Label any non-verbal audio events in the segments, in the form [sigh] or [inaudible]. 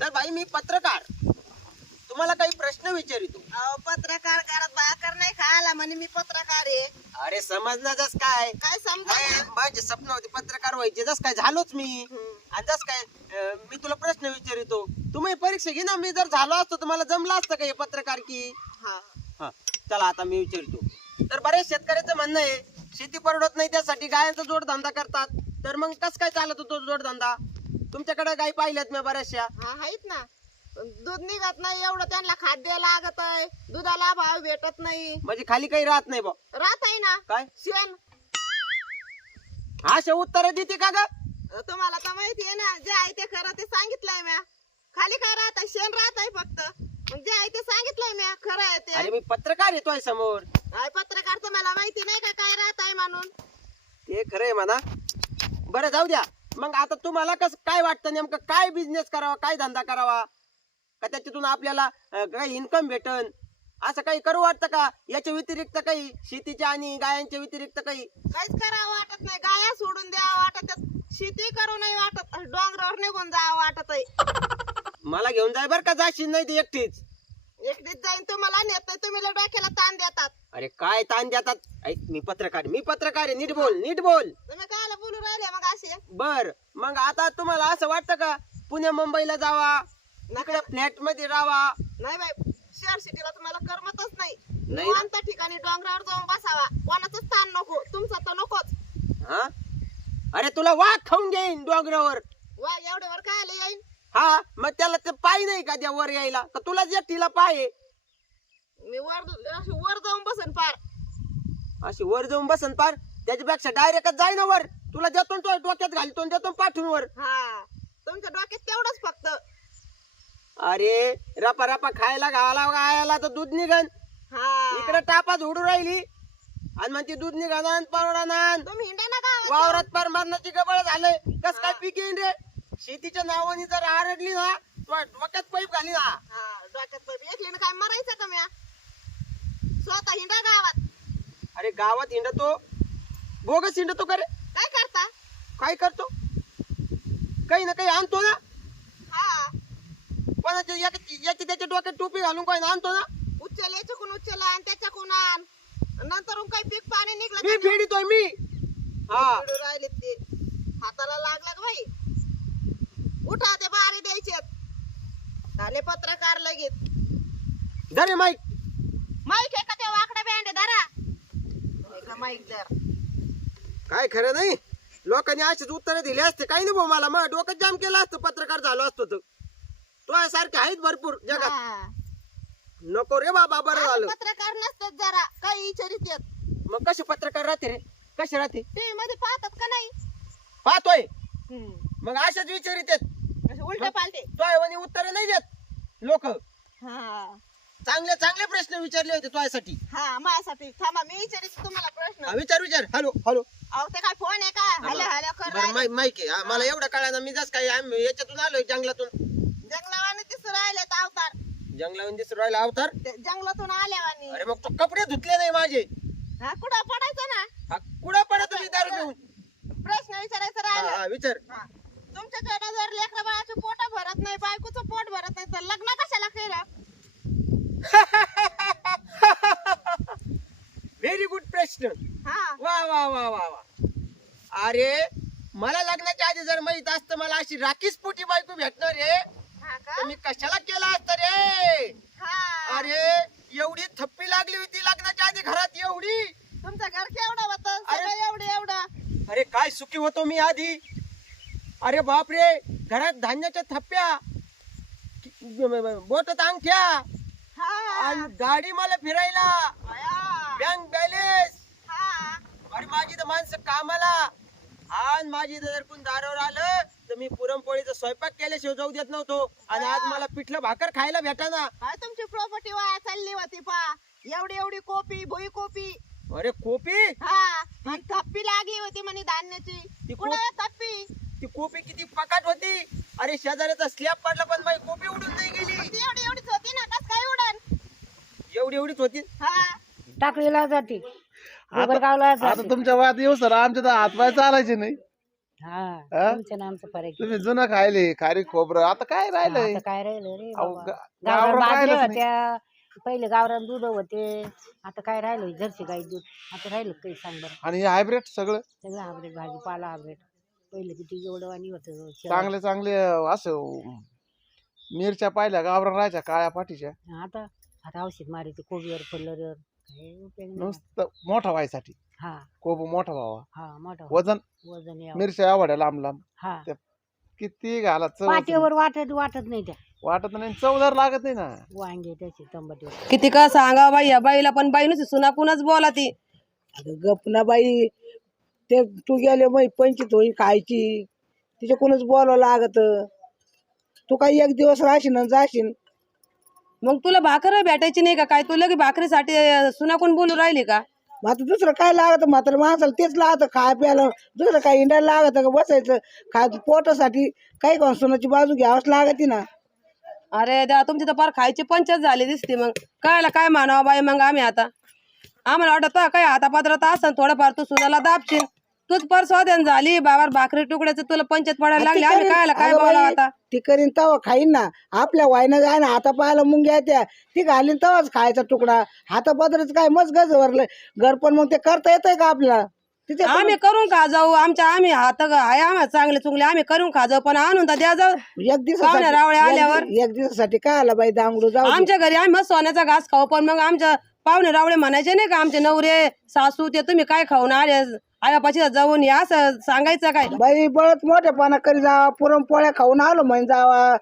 तर बाई मी पत्रकार. तुम्हाला काही प्रश्न विचारितो. अहो पत्रकार करत भाकर नाही खायला म्हणे मी पत्रकार आहे. अरे समजण्याच काय? काय समजा माझे स्वप्न होते पत्रकार व्हायचे जस काय झालोच मी. आणि जस काय अं, मी तुला प्रश्न विचारितो. तुम्ही परीक्षा घे ना मी जर झालो असतो तर मला जमलं असतं का हे पत्रकार की? हा. हा चला आता मी विचारतो. तर बरेच शेतकऱ्याचं म्हणणं आहे शेती परवडत नाही त्यासाठी गायांचा जोडधंदा करतात. तर मग कस काय चालत तो जोडधंदा? तुमच्याकडे गाई पाहिल्यात मी बऱ्याचशा. हा आहेत ना. दूध निघत नाही एवढं त्यांना खाद्य लागत आहे. दुधाला भाव भेटत नाही. म्हणजे खाली काही राहत नाही बा. राहत आहे ना. काय? शेण अशा उत्तर देते का ग? तुम्हाला तर माहिती आहे ना जे आहे ते खरं ते सांगितलंय म्या. खाली काय राहत आहे? शेण राहत आहे फक्त. मग जे आहे ते सांगितलंय म्या खरं आहे ते. मी पत्रकार येतोय समोर आहे पत्रकारचं मला माहिती नाही का काय राहत आहे म्हणून. ते खरंय म्हणा. बरं जाऊ द्या. मग आता तुम्हाला कसं काय वाटतं नेमकं? काय बिझनेस करावा काय धंदा करावा? का त्याच्यातून आपल्याला अं, काही इन्कम भेटन? असं काही करू वाटतं का? याच्या व्यतिरिक्त काही शेतीच्या आणि गायांच्या व्यतिरिक्त काही? काहीच करावं वाटत नाही. गाया सोडून द्यावं वाटत. शेती करू नाही वाटत. डोंगरावर निघून जावं वाटत [laughs] मला घेऊन जाय बरं का जाशील नाही ते एकटीच. एकटीच जाईन तुम्हाला नेत नाही तुम्ही लय डोक्याला ताण देतात. अरे काय ताण देतात? ऐक मी पत्रकार मी पत्रकार आहे. नीट बोल नीट बोल. तुम्ही कायला बोलू राहिले मग असे? बर मग आता तुम्हाला असं वाटतं का? पुणे मुंबईला जावा इकडे फ्लॅटमध्ये राहावा. नाही बाई शहर सिटीला तुम्हाला करमतच नाही. नाही ना? ठिकाणी डोंगरावर जाऊन बसावा. कोणाच स्थान नको. तुमचं तर नकोच. हा? अरे तुला वाघ खाऊन घेईन डोंगरावर. वा एवढे वर काय आले येईन? हा मग त्याला ते पाय नाही का त्या वर यायला? का तुला एकटीला पाय आहे? मी वर अशी वर जाऊन बसन पार. अशी वर जाऊन बसन पार? त्याच्यापेक्षा डायरेक्टच जाय ना वर. तुला देतो ना तो डोक्यात घालतो आणि देतो ना पाठवून वर. हा तुमच्या डोक्यात तेवढंच फक्त. अरे रपा रपा खायला घाला गायला तर दूध निघन. हा. इकडे टापा झोडू राहिली. आणि म्हणते दूध निघान परवडानान तुम्ही हिंडा ना वावरात पार मरणाची गबळ झालंय. कस काय पीक येईन रे? शेतीच्या नावाने जर आरडली ना तो डोक्यात पाईप घाली ना हा डोक्यात पैप एकलीनं काय मरायचं का म्या? स्वतः हिंडा गावात. अरे गावात हिंडतो बोगस हिंडतो का रे? काय करता? काय करतो? काही ना काही आणतो ना. हा. कोणाच्या याची याची त्याच्या डोक्यात टोपी घालून काही आणतो ना? उचल याच्याकून उचल आण त्याच्याकून आण. नंतर काही पीक पाणी निघलं मी का फेडितोय मी. हा. राहिले ते. हाताला लागला का भाई उठा ते बारी द्यायचे झाले पत्रकार लगेच. धरे माईक माईक आहे का ते वाकडा बँड धरा. माईक धर. काय खरं नाही? लोकांनी अशीच उत्तरं दिली असते. काही नाही भाऊ मला. मग डोकं जाम केलं असतं. पत्रकार झालो असतो तर. तो सारखे आहेत भरपूर जगात. हा. नको रे बाबा बरं झालं. पत्रकार नसतात जरा. काही विचारित येत. मग कसे पत्रकार राहते रे? कसे राहते? टीव्ही मध्ये पाहतात का नाही? पाहतोय. मग अशाच विचारित असे उलटे पालटे. तो उत्तर नाही देत. लोक. हा. चांगले चांगले प्रश्न विचारले होते तुझ्यासाठी. हा माझ्यासाठी. थांबा मी विचारित तुम्हाला हा, प्रश्न विचार विचार. Hello hello. अहो ते काय फोन आहे का? हॅलो. हॅलो कर बरं माई- माईक आहे. हा, मला एवढं कळायला मी जस काय आम्ही याच्यातून आलोय जंगलातून. जंगलावाने दिसू राहिले अवतार. जंगलावून दिसू राहिला अवतार? ते जंगलातून आल्यावानी. अरे मग तो कपडे धुतले नाही माझे. हा कुठं पडायचं ना? हा कुठं पडत तुम्ही दारू घेऊन प्रश्न विचारायचं हा, राहिलं. हा, विचार. हा. तुमच्याकडे जर लेकरा बाळाचं पोट भरत नाही नाही तर लग्न कशाला केलं? [laughs] व्हेरी गुड प्रश्न. हा. वा वा वा वा वा. अरे मला लग्नाच्या आधी जर माहीत असतं मला अशी राखीच पोटी बायको भेटणार रे हा मी कशाला केला असतं रे? हा. अरे एवढी थप्पी लागली होती लग्नाच्या आधी घरात एवढी. तुमचं घर केवढं होतं? अरे. एवढं एवढं. अरे काय सुखी होतो मी आधी. अरे बाप रे घरात धान्याच्या थप्प्या. बोटत अंगठ्या. हा. आणि गाडी मला फिरायला. बँक बॅलेन्स हा. अरे माझी तर माणसं कामाला. आज माझी जर कोण दारावर आलं तर मी पुरणपोळीचा स्वयंपाक केल्याशिवाय जाऊ देत नव्हतो. आणि आज मला पिठलं भाकर खायला भेटाना. काय तुमची प्रॉपर्टी वाया चालली होती पा. एवढी एवढी कोपी भुई कोपी. अरे कोपी? हा. आणि थप्पी लागली होती म्हणे धान्याची. ती थप्पी? ती कोपी किती पकाट होती. अरे शेजाऱ्याचा स्लॅब पडला पण माझी कोपी उडून नाही गेली. ती एवढी एवढीच होती ना कस काय उडन? एवढी एवढीच होती? हा. टाकळीला जाते. आता जाते. तुमच्या वयात येऊ सर आमच्या तर हातपाय चालायचे नाही. हा हा? तुमचं आणि आमचं फरक आहे. तुम्ही जुनं खायले खारी खोबरं. आता काय राहिलंय? आता काय राहिलं रे अहो, बाबा. गा- गावरान गावरान बाजरी राहिलंच नाही. होत्या पहिले गावरान दूध होते आता काय राहिलं जर्सी गाई दूध. आता राहिलं काही सांग बरं आणि हे हायब्रिड सगळं? सगळं हायब्रिड भाजीपाला हायब्रिड पहिले किती एवढं आणि होतं चांगले चांगले असं मिरच्या पाहिल्या गावरान राहायच्या काळ्या पाठीच्या. आता आता औषध मारायचे कोबीवर काही उपयोग नाही. नुसतं मोठा व्हायसाठी. हा. कोब मोठा व्हावा. हा मोठा वजन वजन यावं. मिरच्या आवड्या लांब लांब. हा. किती घाला चव पाट्यावर वाटत वाटत नाही त्या. वाटत नाही चवदार लागत नाही ना. वांगे त्याचे तंबाटे. किती का सांगा बाई या बाईला पण बाई नुसती सुनाकूनच बोला ती अगं गप ना बाई ते तू गेले मग पंचित होई खायची. तिच्याकडूनच बोलावं लागत. तू काही एक दिवस राहशील आणि जाशील. मग तुला भाकर भेटायची नाही का? काय तू लगे भाकरीसाठी अं, सुनाकून बोलू राहिली का? मग आता दुसरं काय लागत? मात्र माणसाला तेच लागतं. खाय प्यायला दुसरं काय इंडायला लागत? का बसायचं? खाय पोटासाठी काही कोण सोनाची बाजू घ्यावंच लागते ना. अरे देवा तुमची तर फार खायची पंचच झाली दिसते मग. कायला काय मानावं बाई मग आम्ही आता? आम्हाला वाटत काय हातापात्रात असं थोडंफार तू सुनाला दाबशील. तूच पर स्वाध्यान झाली बाबार भाकरी तुकड्याचं तुला पंचायत पडायला लागली. आम्ही कायला काय बाई, आता? ती करीन तवा खाईन ना. आपल्या वाईनं जाय ना हाता पायाला मुंग्या त्या ती घालीन तवाच खायचा तुकडा. हातापात्रच काय मस्त गज भरलं. घर पण मग ते करता येतंय का आपल्याला? तिच्या आम्ही करून खा जाऊ. आमच्या आम्ही हात आहे आम्हाला चांगले चुंगले. आम्ही करून खा जाऊ पण आणून तर द्या जाऊ. एक पाहुणे रावळे आल्यावर? एक- दिवसासाठी काय आला बाई दांगडू? जाऊ. आमच्या घरी आम्ही मस्त सोन्याचा घास खाऊ पण मग आमच्या पाहुणे रावळे म्हणायचे नाही का आमचे नवरे सासू ते तुम्ही काय खाऊन आले? आयापाशी जाऊन या असं सांगायचं काय? बाई बळत मोठेपणा करी जावा पुरणपोळ्या खाऊन आलो म्हणजे जावा.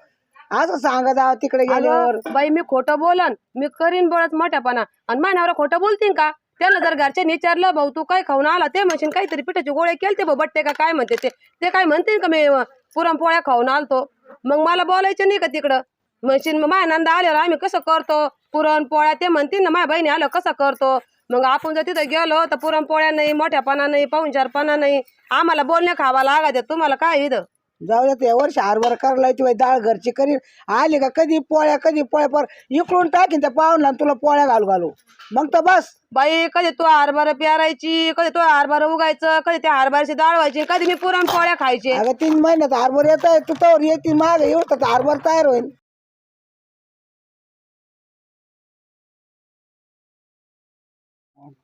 असं सांगा जावा तिकडे गेल्यावर. अगं, बाई मी खोटं बोलन मी करीन बळच मोठ्यापणा आणि माझ्या नवरा खोटं बोलतील का? त्याला जर घरच्यांनी विचारलं भाऊ तू काय खाऊन आला? ते म्हणशील काहीतरी पिठाचे गोळे केलते भाऊ बट्टे का? काय म्हणते ते. ते काय म्हणतील का मी अं, पुरणपोळ्या खाऊन आलतो. मग मला बोलायचं नाही का तिकडं? म्हणशील मग माझ्या नंदा आल्यावर आम्ही कसं करतो? पुरणपोळ्या ते म्हणतील ना माझ्या बहिणी आलं कसं करतो? मग आपण जर तिथं गेलो तर पुरणपोळ्या नाही मोठ्यापणा नाही पाहुणचारपणा नाही. आम्हाला बोलणे खावा लागत. तुम्हाला काय इथं? जाऊ द्या या वर्षी हरभरा करायला येते बाई डाळ घरची करीन. आली का कधी पोळ्या कधी पोळ्या पर इकडून टाकीन त्या पाहुणला आणि तुला पोळ्या घालू घालू. मग तर बस. बाई कधी तू हरभरा प्यारायची कधी तू हरभरा उगायचं कधी त्या हरभऱ्याची डाळ व्हायची कधी मी पुरणपोळ्या खायचे. अगं तीन महिन्यात हरभर येत आहे तू तर येते माग येऊ तर हरभर तयार होईल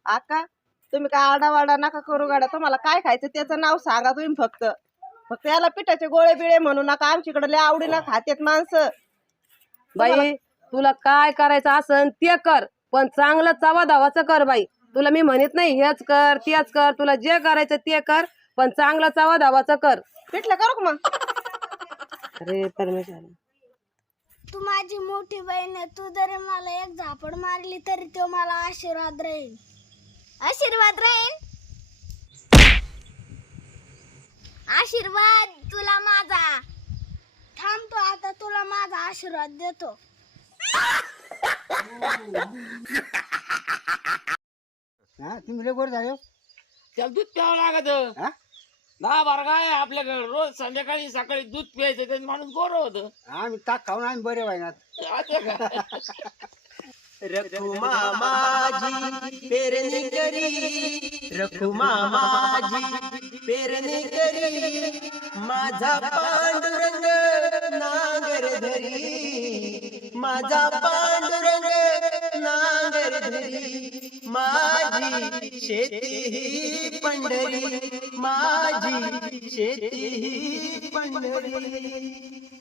आका तुम्ही काय आडावाडा नका करू गाड्या तुम्हाला काय खायचं त्याचं नाव सांगा तुम्ही फक्त. फक्त याला पिठाचे गोळे बिळे म्हणू नका आमच्याकडे लय आवडीनं खातेत माणसं. बाई तुला काय करायचं असन ते कर पण चांगलं चवा धावाचं कर बाई. तुला मी म्हणत नाही हेच कर तेच कर तुला जे करायचं ते कर पण चांगलं चवा धावाचं कर. पिठलं करू का मग? अरे परमेश्वर. तू माझी मोठी बहीण आहे तू जरी मला एक झापड मारली तरी तो मला आशीर्वाद राहील. आशीर्वाद राहील? आशीर्वाद तुला माझा. थांबतो आता तुला माझा आशीर्वाद देतो. तुम्ही रेगोर झाले त्याला दूध प्यावं लागत. दहा बारा गाय आपल्याकडे. रोज संध्याकाळी सकाळी दूध प्यायचं त्याने माणूस गोर होत. आम्ही ताक खाऊन आम्ही बरे व्हायनात रखुमा माझी पेरणी करी. रखुमा माझी पेरणी करी. माझा पांडुरंग नांगर धरी. माझा पांडुरंग नांगर धरी. माझी शेती ही पंढरी. माझी शेती ही पंढरी